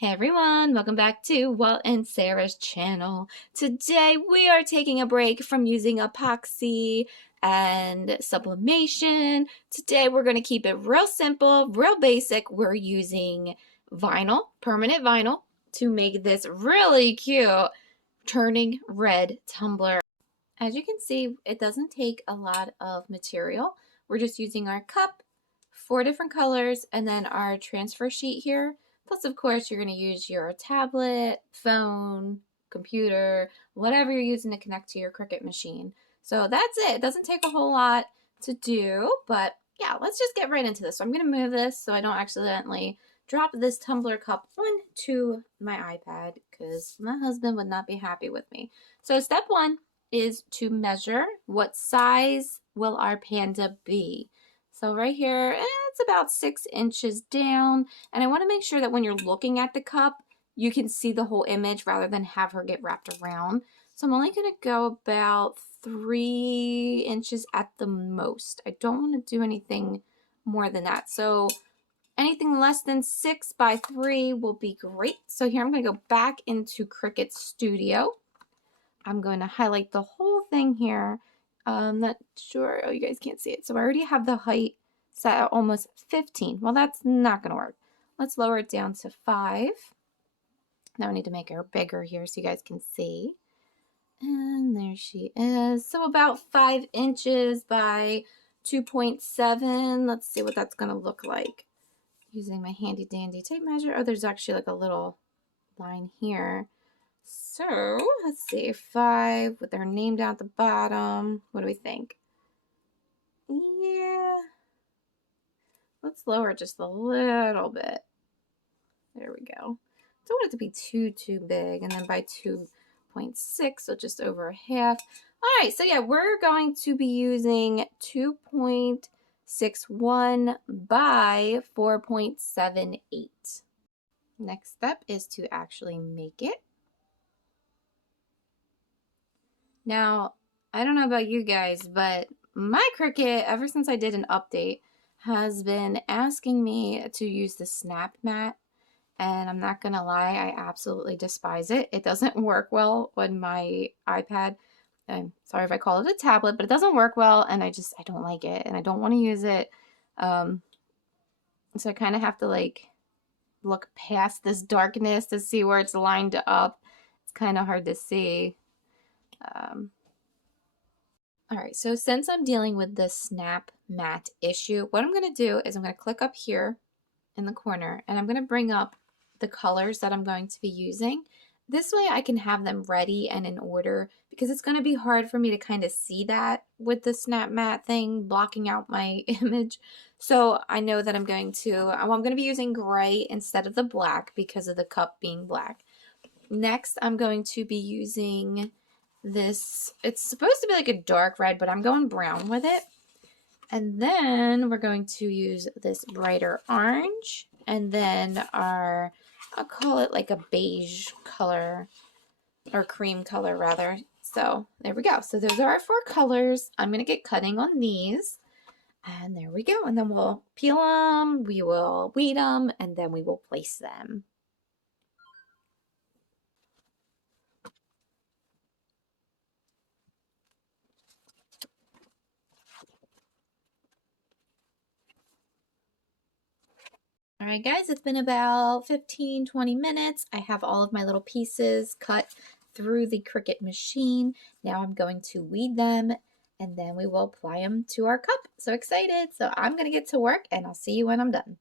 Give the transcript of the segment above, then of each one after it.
Hey everyone, welcome back to Walt and Sarah's channel. Today we are taking a break from using epoxy and sublimation. Today we're going to keep it real simple, real basic. We're using vinyl, permanent vinyl, to make this really cute turning red tumbler. As you can see, it doesn't take a lot of material. We're just using our cup, 4 different colors, and then our transfer sheet here. Plus, of course, you're going to use your tablet, phone, computer, whatever you're using to connect to your Cricut machine. So that's it. It doesn't take a whole lot to do, but yeah, let's just get right into this. So I'm going to move this so I don't accidentally drop this tumbler cup onto my iPad because my husband would not be happy with me. So step 1 is to measure what size will our panda be. So right here, it's about 6 inches down. And I want to make sure that when you're looking at the cup, you can see the whole image rather than have her get wrapped around. So I'm only going to go about 3 inches at the most. I don't want to do anything more than that. So anything less than 6 by 3 will be great. So here I'm going to go back into Cricut Studio. I'm going to highlight the whole thing here. I'm not sure. Oh, you guys can't see it. So I already have the height set at almost 15. Well, that's not going to work. Let's lower it down to 5. Now I need to make her bigger here so you guys can see. And there she is. So about 5 inches by 2.7. Let's see what that's going to look like. Using my handy dandy tape measure. Oh, there's actually like a little line here. So let's see, 5 with their name down at the bottom. What do we think? Yeah, let's lower it just a little bit. There we go. Don't want it to be too big. And then by 2.6, so just over half. All right, so yeah, we're going to be using 2.61 by 4.78. Next step is to actually make it. Now, I don't know about you guys, but my Cricut, ever since I did an update, has been asking me to use the snap mat. And I'm not going to lie, I absolutely despise it. It doesn't work well on my iPad. I'm sorry if I call it a tablet, but it doesn't work well. And I don't like it. And I don't want to use it. So I kind of have to like look past this darkness to see where it's lined up. It's kind of hard to see. All right, so since I'm dealing with the snap mat issue, what I'm going to do is I'm going to click up here in the corner and I'm going to bring up the colors that I'm going to be using. This way I can have them ready and in order because it's going to be hard for me to kind of see that with the snap mat thing blocking out my image. So I know that I'm going to be using gray instead of the black because of the cup being black. Next, I'm going to be using this, it's supposed to be like a dark red, but I'm going brown with it. And then we're going to use this brighter orange and then I'll call it like a beige color or cream color rather. So there we go. So those are our 4 colors. I'm going to get cutting on these and there we go. And then we'll peel them, we will weed them, and then we will place them. All right, guys, it's been about 15-20 minutes. I have all of my little pieces cut through the Cricut machine. Now I'm going to weed them and then we will apply them to our cup. So excited. So I'm going to get to work and I'll see you when I'm done.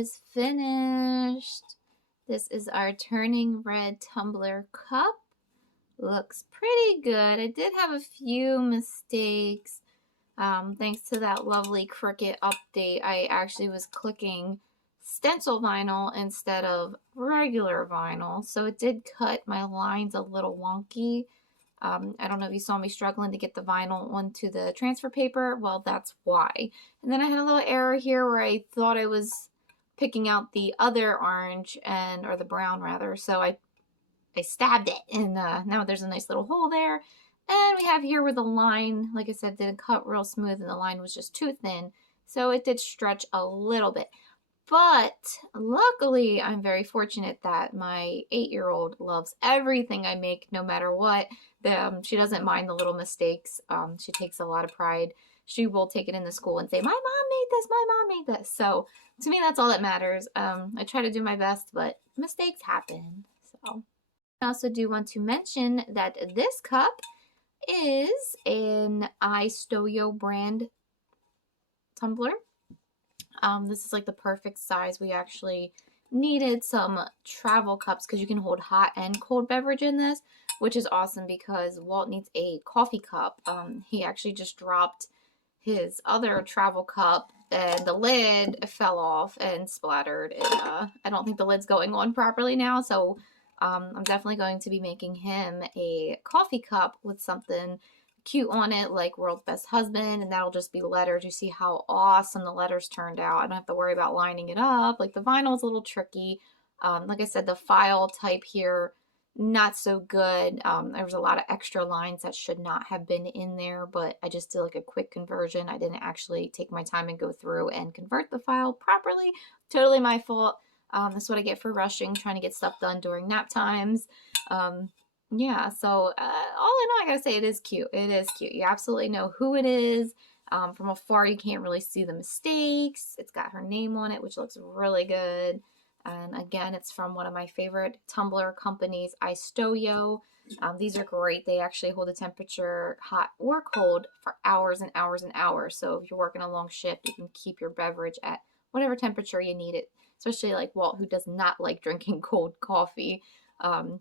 is finished. This is our turning red tumbler cup. Looks pretty good. I did have a few mistakes. Thanks to that lovely Cricut update, I actually was clicking stencil vinyl instead of regular vinyl, so it did cut my lines a little wonky. I don't know if you saw me struggling to get the vinyl onto the transfer paper. Well, that's why. And then I had a little error here where I thought I was picking out the other orange or the brown rather, so I stabbed it, and now there's a nice little hole there. And we have here where the line, like I said, didn't cut real smooth and the line was just too thin. So it did stretch a little bit. But luckily, I'm very fortunate that my 8-year-old loves everything I make, no matter what. She doesn't mind the little mistakes. She takes a lot of pride. She will take it into school and say, my mom made this, my mom made this. So to me, that's all that matters. I try to do my best, but mistakes happen. So I also do want to mention that this cup is an iStoyo brand tumbler. This is like the perfect size. We actually needed some travel cups because you can hold hot and cold beverage in this, which is awesome because Walt needs a coffee cup. He actually just dropped his other travel cup and the lid fell off and splattered. And I don't think the lid's going on properly now, so I'm definitely going to be making him a coffee cup with something cute on it, like World's Best Husband, and that'll just be letters. You see how awesome the letters turned out. I don't have to worry about lining it up. Like, the vinyl's a little tricky. Like I said, the file type here, not so good. There was a lot of extra lines that should not have been in there, but I just did like a quick conversion. I didn't actually take my time and go through and convert the file properly. Totally my fault. That's what I get for rushing, trying to get stuff done during nap times. Yeah, so all in all, I gotta say, it is cute. It is cute. You absolutely know who it is. From afar, you can't really see the mistakes. It's got her name on it, which looks really good. And again, it's from one of my favorite Tumblr companies, iStoyo. These are great. They actually hold the temperature hot or cold for hours and hours and hours. So if you're working a long shift, you can keep your beverage at whatever temperature you need it. Especially like Walt, who does not like drinking cold coffee.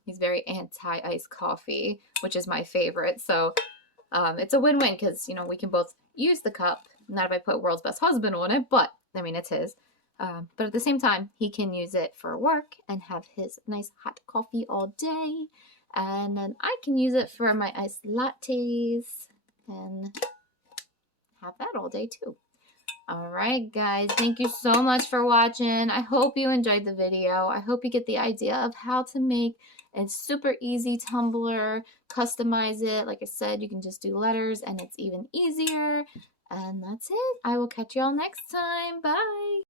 He's very anti-iced coffee, which is my favorite. So it's a win-win because, you know, we can both use the cup. Not if I put World's Best Husband on it, but, I mean, it's his. But at the same time, he can use it for work and have his nice hot coffee all day. And then I can use it for my iced lattes and have that all day too. Alright guys, thank you so much for watching. I hope you enjoyed the video. I hope you get the idea of how to make a super easy tumbler, customize it. Like I said, you can just do letters and it's even easier. And that's it. I will catch you all next time. Bye!